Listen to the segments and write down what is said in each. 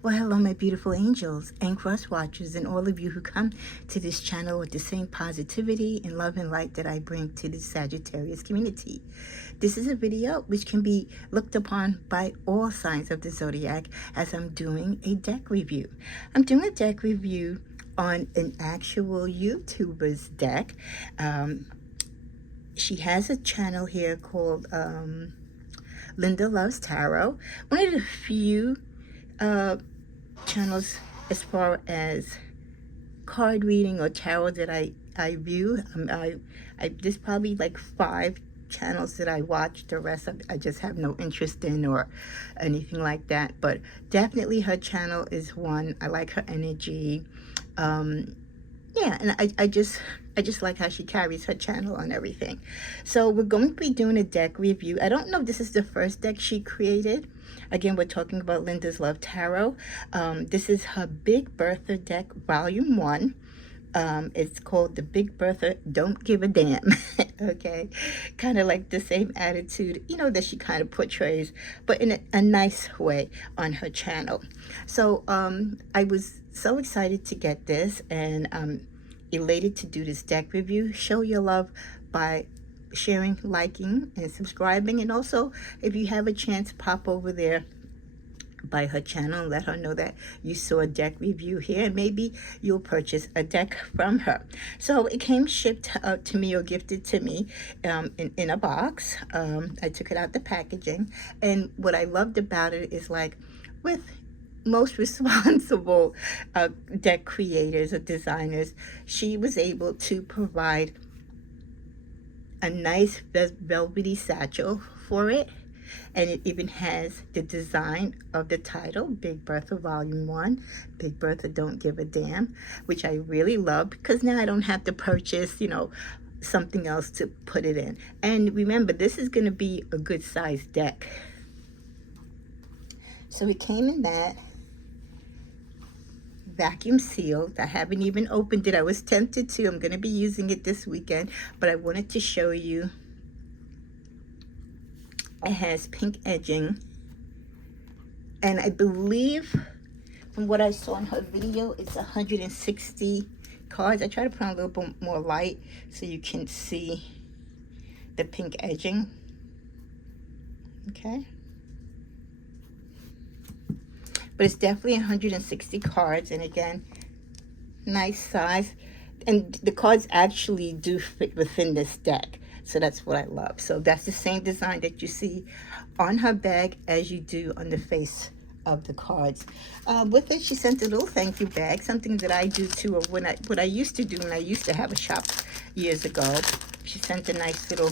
Well, hello, my beautiful angels and cross watchers, and all of you who come to this channel with the same positivity and love and light that I bring to the Sagittarius community. This is a video which can be looked upon by all signs of the zodiac as I'm doing a deck review. I'm doing a deck review on an actual YouTuber's deck. She has a channel here called Linda Loves Tarot. One of the few channels as far as card reading or tarot that I view. There's probably like 5 channels that I watch. The rest I just have no interest in or anything like that, but definitely her channel is one. I like her energy. Yeah, and I just like how she carries her channel on everything. So we're going to be doing a deck review. I don't know if this is the first deck she created. Again, we're talking about Linda's Love Tarot. This is her Big Bertha deck, Volume 1. It's called the Big Bertha Don't Give a Damn. Okay, kind of like the same attitude, you know, that she kind of portrays, but in a nice way on her channel. So I was so excited to get this, and elated to do this deck review. Show your love by sharing, liking, and subscribing, and also if you have a chance, pop over there by her channel and let her know that you saw a deck review here, and maybe you'll purchase a deck from her. So it came shipped out to me or gifted to me in a box. I took it out the packaging, and what I loved about it is, like with most responsible deck creators or designers, she was able to provide a nice velvety satchel for it, and it even has the design of the title, Big Bertha Volume 1, Big Bertha Don't Give a Damn, which I really love because now I don't have to purchase, you know, something else to put it in. And remember, this is going to be a good sized deck. So it came in that vacuum sealed. I haven't even opened it. I was tempted to. I'm going to be using it this weekend, but I wanted to show you. It has pink edging, and I believe from what I saw in her video, it's 160 cards. I try to put on a little bit more light so you can see the pink edging. Okay, but it's definitely 160 cards, and again, nice size, and the cards actually do fit within this deck. So that's what I love. So that's the same design that you see on her bag as you do on the face of the cards. With it, she sent a little thank you bag, something that I do too, or what I used to do when I used to have a shop years ago. She sent a nice little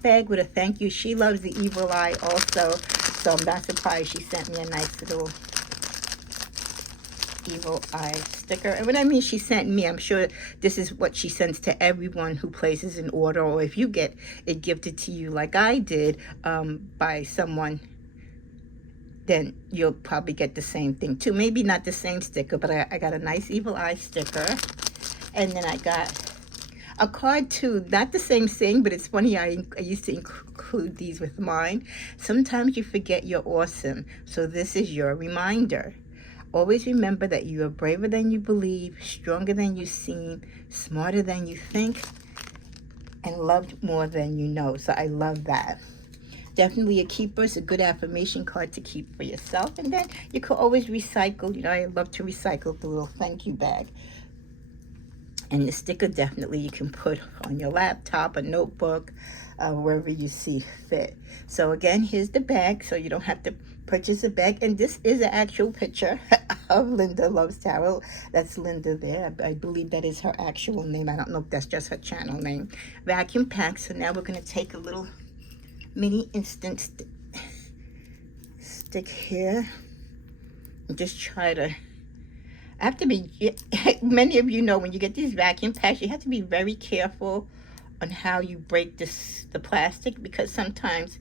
bag with a thank you. She loves the evil eye also, so I'm not surprised she sent me a nice little evil eye sticker. And when I mean she sent me, I'm sure this is what she sends to everyone who places an order, or if you get it gifted to you like I did by someone, then you'll probably get the same thing too. Maybe not the same sticker, but I got a nice evil eye sticker. And then I got a card too, not the same thing, but it's funny, I used to include these with mine. Sometimes you forget you're awesome, so this is your reminder. Always remember that you are braver than you believe, stronger than you seem, smarter than you think, and loved more than you know. So I love that. Definitely a keeper. It's a good affirmation card to keep for yourself. And then you could always recycle. You know, I love to recycle the little thank you bag. And the sticker definitely you can put on your laptop, a notebook, wherever you see fit. So again, here's the bag, so you don't have to purchase a bag. And this is an actual picture of Linda Loves Tarot. That's Linda there. I believe that is her actual name. I don't know if that's just her channel name. Vacuum packed. So now we're going to take a little mini instant stick here and just try to... I have to be, many of you know, when you get these vacuum packs, you have to be very careful on how you break the plastic, because sometimes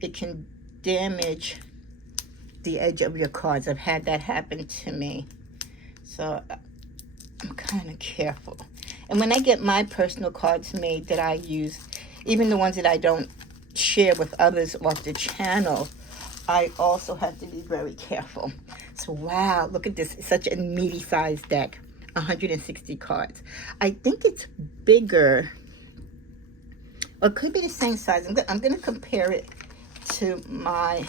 it can damage the edge of your cards. I've had that happen to me. So I'm kind of careful. And when I get my personal cards made that I use, even the ones that I don't share with others off the channel, I also have to be very careful. So wow, look at this. It's such a meaty sized deck. 160 cards. I think it's bigger, or it could be the same size. I'm gonna compare it to my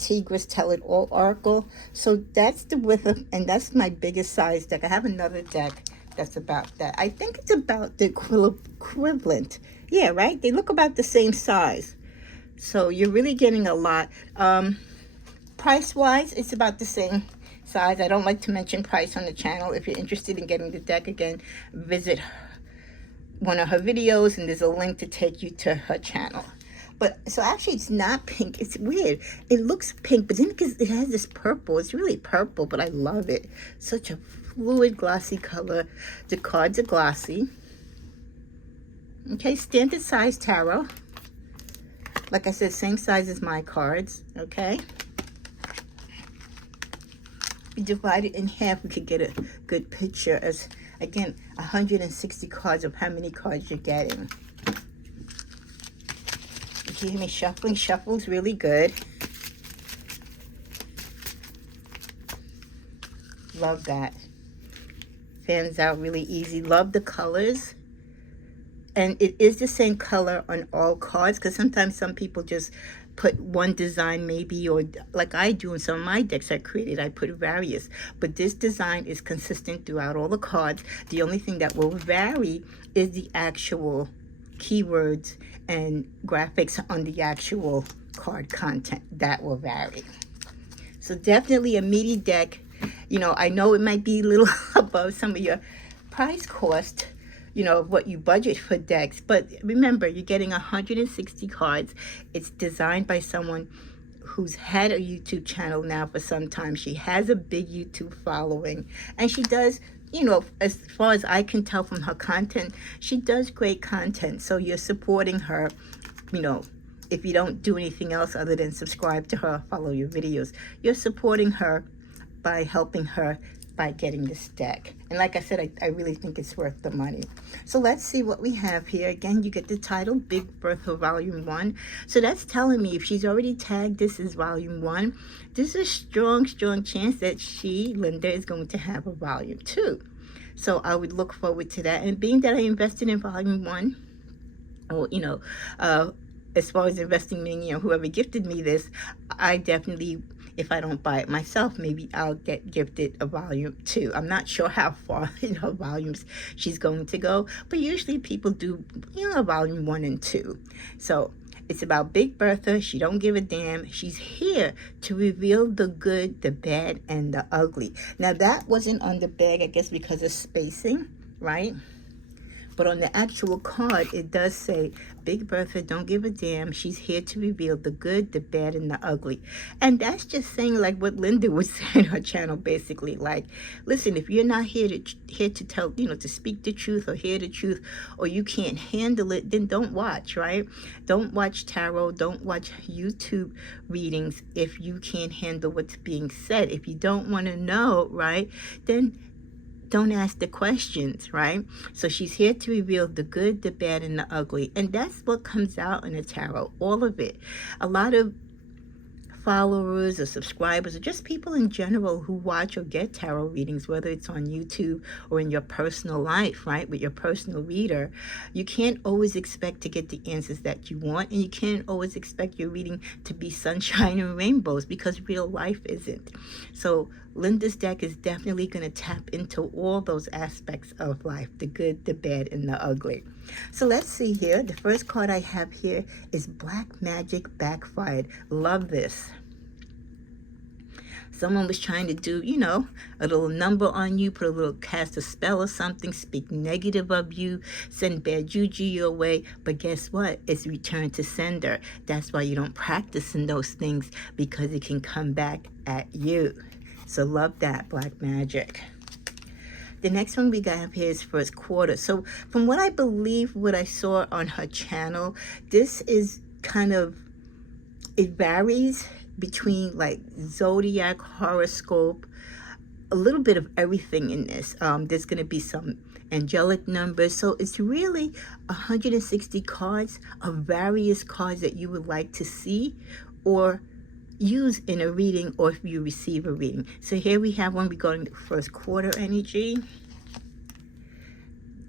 Tigra's Tell It All Oracle. So that's the width of, and that's my biggest size deck. I have another deck that's about that. I think it's about the equivalent. Yeah, right? They look about the same size. So you're really getting a lot. Price-wise, it's about the same size. I don't like to mention price on the channel. If you're interested in getting the deck, again, visit one of her videos, and there's a link to take you to her channel. But so actually it's not pink. It's weird. It looks pink, but then because it has this purple, it's really purple, but I love it. Such a fluid, glossy color. The cards are glossy. Okay, standard size tarot. Like I said, same size as my cards. Okay. If we divide it in half, we could get a good picture as, again, 160 cards of how many cards you're getting. You hear me shuffling? Shuffle's really good. Love that. Fans out really easy. Love the colors. And it is the same color on all cards, because sometimes some people just put one design maybe, or like I do in some of my decks I created, I put various. But this design is consistent throughout all the cards. The only thing that will vary is the actual keywords and graphics on the actual card content. That will vary. So definitely a meaty deck. You know, I know it might be a little above some of your price cost, you know, what you budget for decks, but remember, you're getting 160 cards. It's designed by someone who's had a YouTube channel now for some time. She has a big YouTube following, and she does, you know, as far as I can tell from her content, she does great content. So you're supporting her, you know, if you don't do anything else other than subscribe to her, follow your videos, you're supporting her by helping her by getting this deck. And like I said, I really think it's worth the money. So let's see what we have here. Again, you get the title, Big Bertha Volume 1. So that's telling me if she's already tagged this as Volume 1, there's a strong chance that she, Linda, is going to have a Volume 2. So I would look forward to that. And being that I invested in Volume 1, or, you know, as far as investing, meaning, you know, whoever gifted me this, I definitely, if I don't buy it myself, maybe I'll get gifted a Volume 2. I'm not sure how far in her volumes she's going to go, but usually people do, you know, Volume 1 and 2. So it's about Big Bertha. She don't give a damn. She's here to reveal the good, the bad, and the ugly. Now that wasn't on the bag, I guess, because of spacing, right? But on the actual card, it does say, Big Bertha, don't give a damn. She's here to reveal the good, the bad, and the ugly. And that's just saying like what Linda would say on her channel, basically. Like, listen, if you're not here to tell, you know, to speak the truth or hear the truth, or you can't handle it, then don't watch, right? Don't watch tarot. Don't watch YouTube readings if you can't handle what's being said. If you don't want to know, right, then don't ask the questions, right? So she's here to reveal the good, the bad, and the ugly. And that's what comes out in the tarot, all of it. A lot of followers or subscribers or just people in general who watch or get tarot readings, whether it's on YouTube or in your personal life, right, with your personal reader, you can't always expect to get the answers that you want, and you can't always expect your reading to be sunshine and rainbows, because real life isn't. So Linda's deck is definitely going to tap into all those aspects of life, the good, the bad, and the ugly. So let's see here. The first card I have here is Black Magic Backfired. Love this. Someone was trying to do, you know, a little number on you, put a little, cast a spell or something, speak negative of you, send bad juju your way. But guess what? It's returned to sender. That's why you don't practice in those things, because it can come back at you. So love that, Black Magic. The next one we got up here is First Quarter. So from what I believe, what I saw on her channel, this is kind of, it varies between like zodiac, horoscope, a little bit of everything in this. There's going to be some angelic numbers. So it's really 160 cards of various cards that you would like to see or use in a reading, or if you receive a reading. So here we have one regarding the first quarter energy.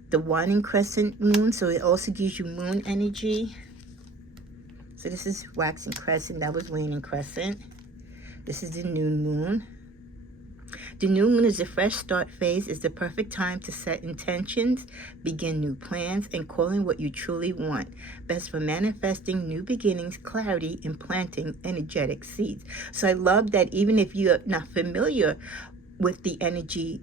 The waning crescent moon, so it also gives you moon energy. So this is waxing crescent, that was waning crescent. This is the new moon. The new moon is a fresh start phase. It's the perfect time to set intentions, begin new plans, and call in what you truly want. Best for manifesting new beginnings, clarity, and planting energetic seeds. So I love that even if you're not familiar with the energy,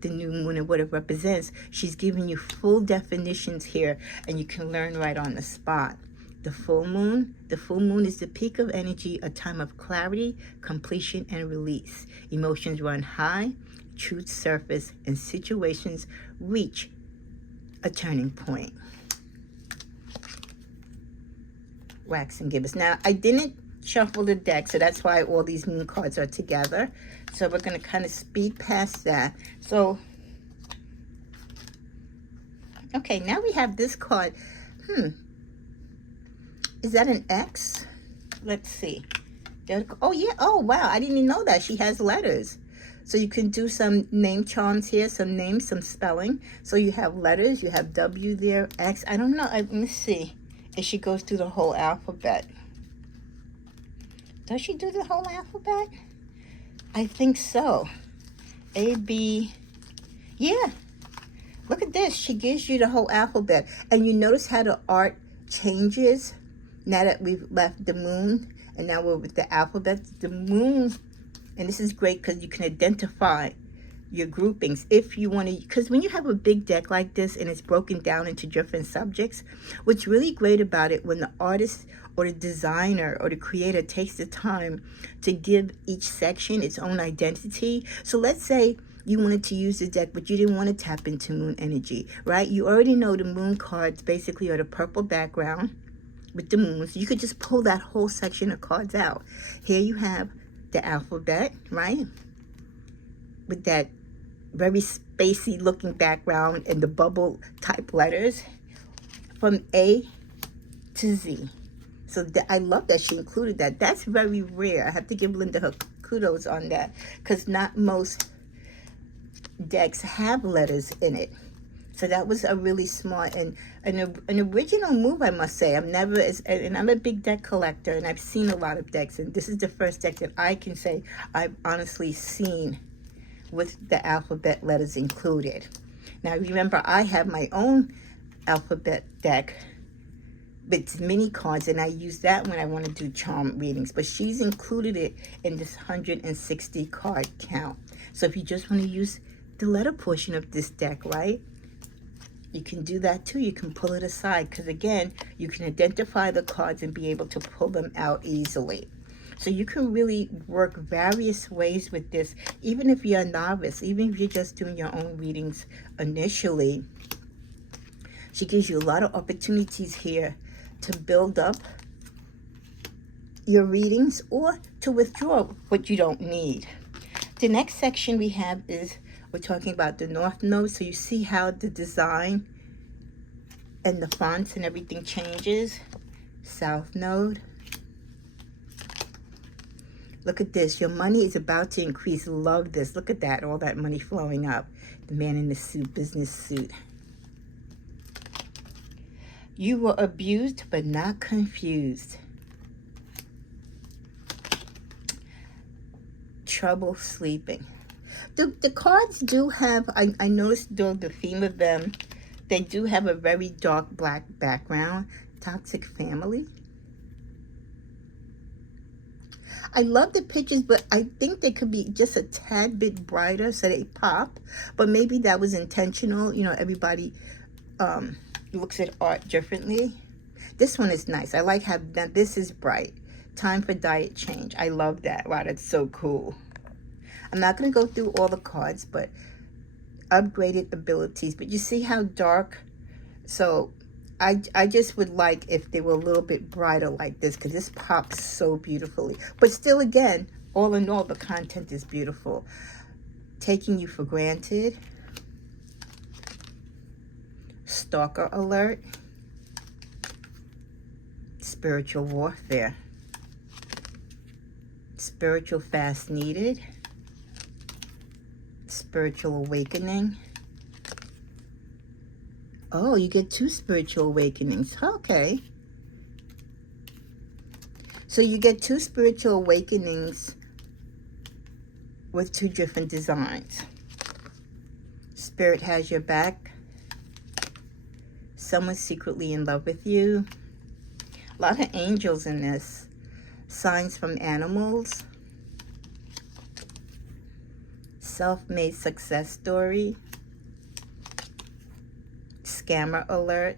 the new moon and what it represents, she's giving you full definitions here, and you can learn right on the spot. The full moon is the peak of energy, a time of clarity, completion, and release. Emotions run high, truth surface, and situations reach a turning point. Wax and gibbous. Now, I didn't shuffle the deck, so that's why all these moon cards are together. So we're going to kind of speed past that. So, okay, now we have this card. Is that an X? Let's see. Oh, yeah. Oh, wow. I didn't even know that. She has letters. So you can do some name charms here, some names, some spelling. So you have letters. You have W there, X. I don't know. Let me see if she goes through the whole alphabet. Does she do the whole alphabet? I think so. A, B. Yeah. Look at this. She gives you the whole alphabet. And you notice how the art changes now that we've left the moon and now we're with the alphabet. The moon, and this is great because you can identify your groupings if you want to, because when you have a big deck like this and it's broken down into different subjects, what's really great about it, when the artist or the designer or the creator takes the time to give each section its own identity. So let's say you wanted to use the deck, but you didn't want to tap into moon energy, right? You already know the moon cards basically are the purple background with the moons. You could just pull that whole section of cards out. Here you have the alphabet, right? With that very spacey looking background and the bubble type letters from A to Z. So I love that she included that. That's very rare. I have to give Linda her kudos on that, because not most decks have letters in it. So that was a really smart and an original move, I must say. I'm a big deck collector, and I've seen a lot of decks, and this is the first deck that I can say I've honestly seen with the alphabet letters included. Now remember, I have my own alphabet deck with mini cards, and I use that when I want to do charm readings, but she's included it in this 160 card count. So if you just want to use the letter portion of this deck, right, you can do that too. You can pull it aside, because again, you can identify the cards and be able to pull them out easily. So you can really work various ways with this, even if you're a novice, even if you're just doing your own readings initially. She gives you a lot of opportunities here to build up your readings or to withdraw what you don't need. The next section we have is, we're talking about the North Node. So you see how the design and the fonts and everything changes. South Node. Look at this. Your money is about to increase. Love this. Look at that. All that money flowing up. The man in the suit, business suit. You were abused but not confused. Trouble sleeping. The cards do have, I noticed though the theme of them, they do have a very dark black background. Toxic family. I love the pictures, but I think they could be just a tad bit brighter so they pop. But maybe that was intentional. You know, everybody looks at art differently. This one is nice. I like how this is bright. Time for diet change. I love that. Wow, that's so cool. I'm not going to go through all the cards, but upgraded abilities. But you see how dark? So I just would like if they were a little bit brighter like this, because this pops so beautifully. But still, again, all in all, the content is beautiful. taking you for granted, stalker alert, spiritual warfare, spiritual fast needed, spiritual awakening. Oh, you get 2 spiritual awakenings. Okay. So you get 2 spiritual awakenings with 2 different designs. Spirit has your back. Someone's secretly in love with you. A lot of angels in this. Signs from animals. Self-made success story. Scammer alert.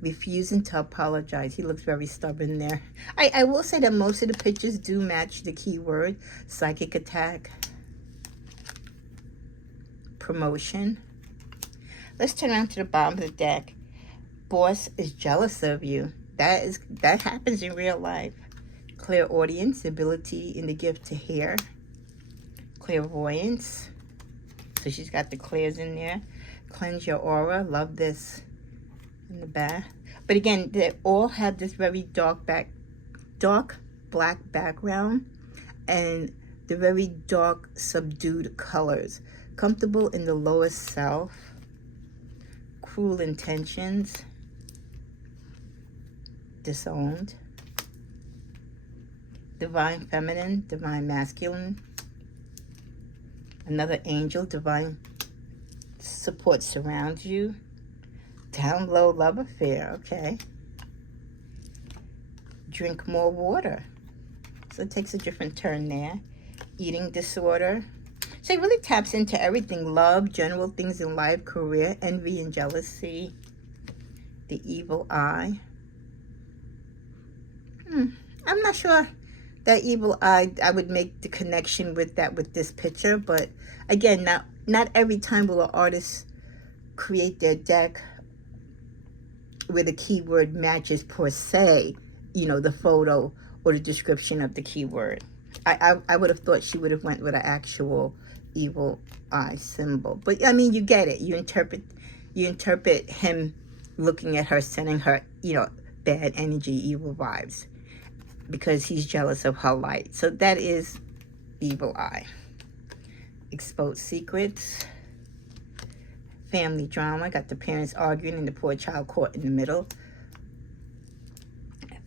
Refusing to apologize. He looks very stubborn there. I will say that most of the pictures do match the keyword. Psychic attack. Promotion. Let's turn around to the bottom of the deck. Boss is jealous of you. That happens in real life. Clairaudience, ability in the gift to hear. Clairvoyance. So she's got the clairs in there. Cleanse your aura. Love this in the back. But again, they all have this very dark black background, and the very dark subdued colors. Comfortable in the lowest self. Cruel intentions. Disowned. Divine feminine, divine masculine. Another angel, divine support surrounds you. Down low love affair, okay. Drink more water. So it takes a different turn there. Eating disorder. So it really taps into everything. Love, general things in life, career, envy and jealousy. The evil eye. I'm not sure that evil eye, I would make the connection with that with this picture. But again, not every time will an artist create their deck where the keyword matches per se, you know, the photo or the description of the keyword. I would have thought she would have went with an actual evil eye symbol. But I mean, you get it. You interpret him looking at her, sending her, you know, bad energy, evil vibes, because he's jealous of her light. So that is evil eye. Exposed secrets. Family drama. Got the parents arguing and the poor child caught in the middle.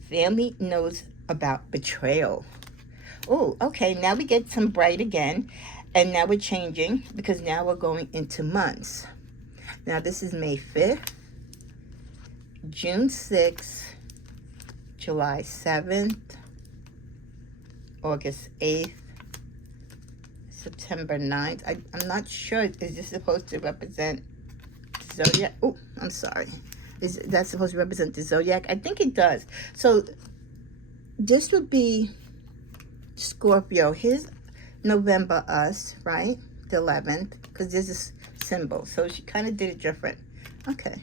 Family knows about betrayal. Oh, okay. Now we get some bright again. And now we're changing because now we're going into months. Now this is May 5th, June 6th, July 7th, August 8th, September 9th. I'm not sure. Is this supposed to represent Zodiac? Oh, I'm sorry. Is that supposed to represent the Zodiac? I think it does. So this would be Scorpio. Here's November us, right? The 11th, because there's this symbol. So she kind of did it different. Okay.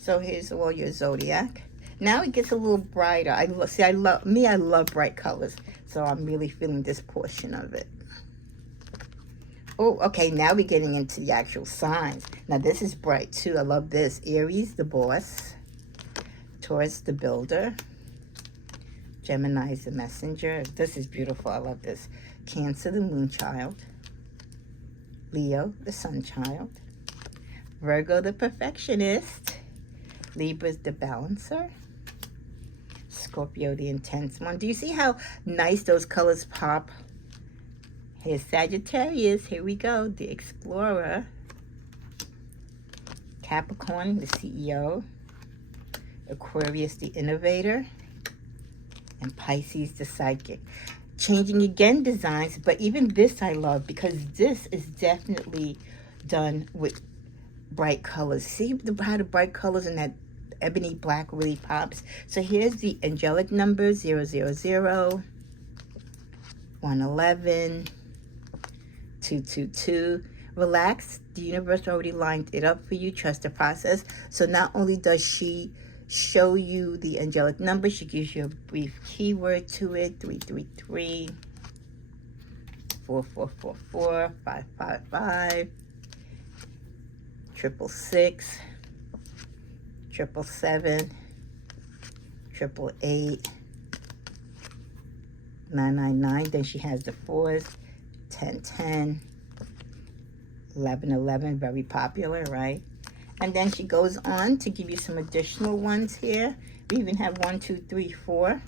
So here's all your Zodiac. Now it gets a little brighter. I love bright colors. So I'm really feeling this portion of it. Oh, okay, now we're getting into the actual signs. Now this is bright too. I love this. Aries, the boss. Taurus, the builder. Gemini is the messenger. This is beautiful. I love this. Cancer, the moon child. Leo, the sun child. Virgo, the perfectionist. Libra is the balancer. Scorpio, the intense one. Do you see how nice those colors pop? Here's Sagittarius. Here we go. The explorer. Capricorn, the CEO. Aquarius, the innovator. And Pisces, the psychic. Changing again designs, but even this I love because this is definitely done with bright colors. See how the bright colors and that ebony black really pops. So here's the angelic number 000, 111, 222. Relax. The universe already lined it up for you. Trust the process. So not only does she show you the angelic number, she gives you a brief keyword to it, 333. 4444, 555, 666, 777, 888, 999. Then she has the 4s, 1010, 1111, very popular, right? And then she goes on to give you some additional ones here. We even have 1, 2, 3, 4,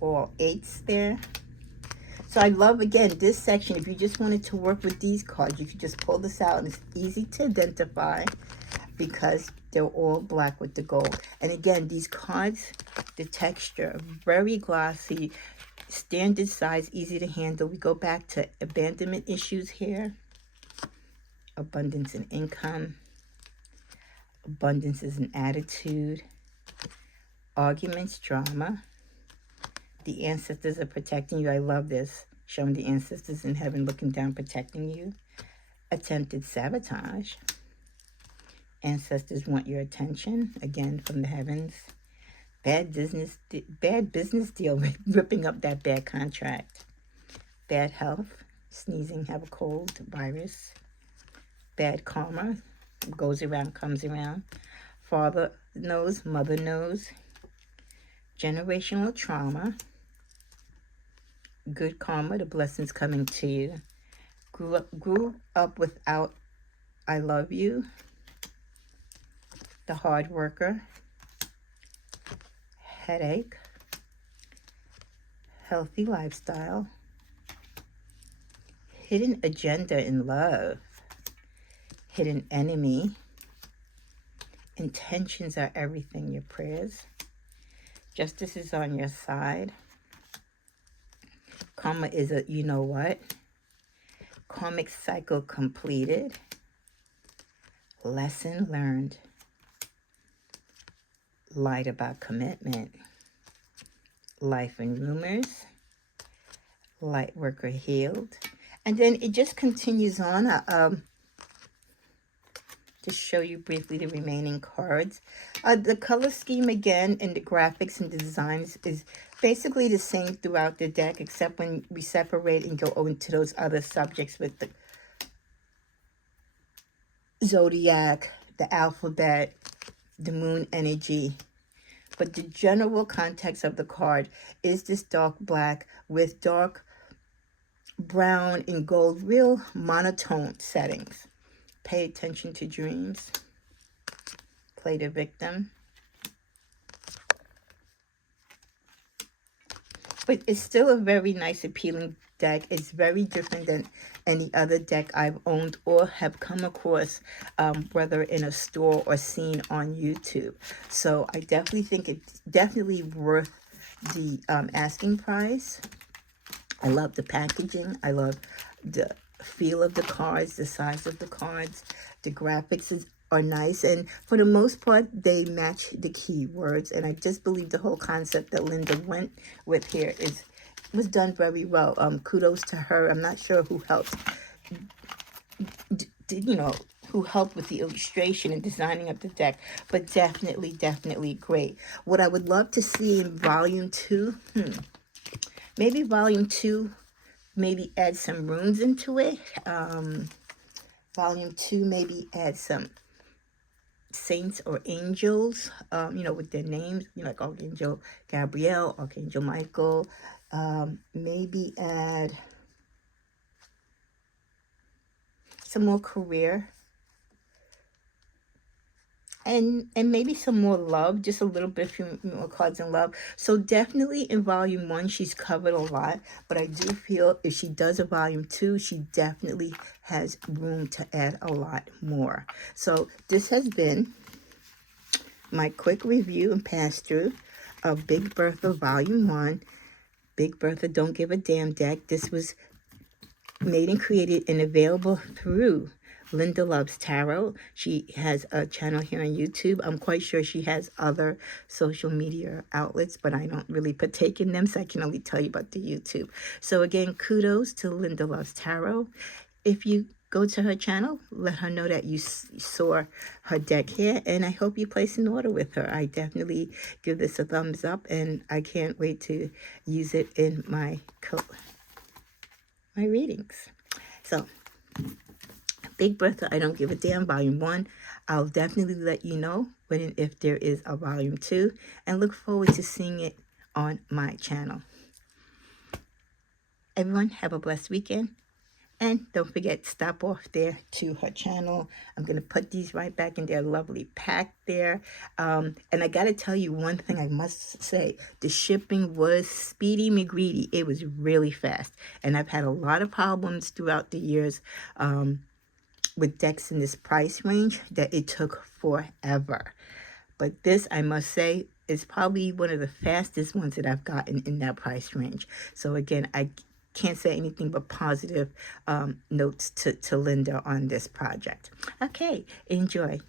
all 8s there. So I love, again, this section. If you just wanted to work with these cards, you could just pull this out, and it's easy to identify because they're all black with the gold. And again, these cards, the texture, very glossy, standard size, easy to handle. We go back to abandonment issues here. Abundance and income. Abundance is an attitude. Arguments, drama. The ancestors are protecting you. I love this. Showing the ancestors in heaven looking down, protecting you. Attempted sabotage. Ancestors want your attention. Again, from the heavens. Bad business deal, ripping up that bad contract. Bad health. Sneezing, have a cold, virus. Bad karma. Goes around, comes around. Father knows, mother knows. Generational trauma. Good karma, the blessings coming to you. Grew up without I love you. The hard worker. Headache. Healthy lifestyle. Hidden agenda in love. Hidden enemy. Intentions are everything, your prayers. Justice is on your side. Karma is a you know what. Karmic cycle completed. Lesson learned. Lied about commitment. Life and rumors. Light worker healed. And then it just continues on. To show you briefly the remaining cards. The color scheme again and the graphics and the designs is basically the same throughout the deck, except when we separate and go into those other subjects with the zodiac, the alphabet, the moon energy. But the general context of the card is this dark black with dark brown and gold, real monotone settings. Pay attention to dreams. Play the victim. But it's still a very nice, appealing deck. It's very different than any other deck I've owned or have come across, whether in a store or seen on YouTube. So I definitely think it's definitely worth the asking price. I love the packaging. I love the feel of the cards, the size of the cards. The graphics are nice, and for the most part they match the keywords, and I just believe the whole concept that Linda went with here was done very well. Kudos to her. I'm not sure who helped who helped with the illustration and designing of the deck, but definitely great. What I would love to see in volume 2, maybe volume 2, maybe add some runes into it. Volume 2, maybe add some saints or angels, with their names, like Archangel Gabriel, Archangel Michael. Maybe add some more career. And maybe some more love, just a little bit more cards in love. So definitely in volume 1, she's covered a lot. But I do feel if she does a volume 2, she definitely has room to add a lot more. So this has been my quick review and pass through of Big Bertha volume 1. Big Bertha Don't Give a Damn deck. This was made and created and available through Linda Loves Tarot. She has a channel here on YouTube. I'm quite sure she has other social media outlets, but I don't really partake in them, so I can only tell you about the YouTube. So again, kudos to Linda Loves Tarot. If you go to her channel, let her know that you saw her deck here, and I hope you place an order with her. I definitely give this a thumbs up, and I can't wait to use it in my my readings. So, Big Bertha, I Don't Give a Damn, Volume 1. I'll definitely let you know when and if there is a Volume 2, and look forward to seeing it on my channel. Everyone, have a blessed weekend. And don't forget, stop off there to her channel. I'm going to put these right back in their lovely pack there. And I got to tell you one thing I must say. The shipping was speedy McGreedy. It was really fast. And I've had a lot of problems throughout the years with decks in this price range that it took forever. But this, I must say, is probably one of the fastest ones that I've gotten in that price range. So again, I can't say anything but positive notes to Linda on this project. Okay, enjoy.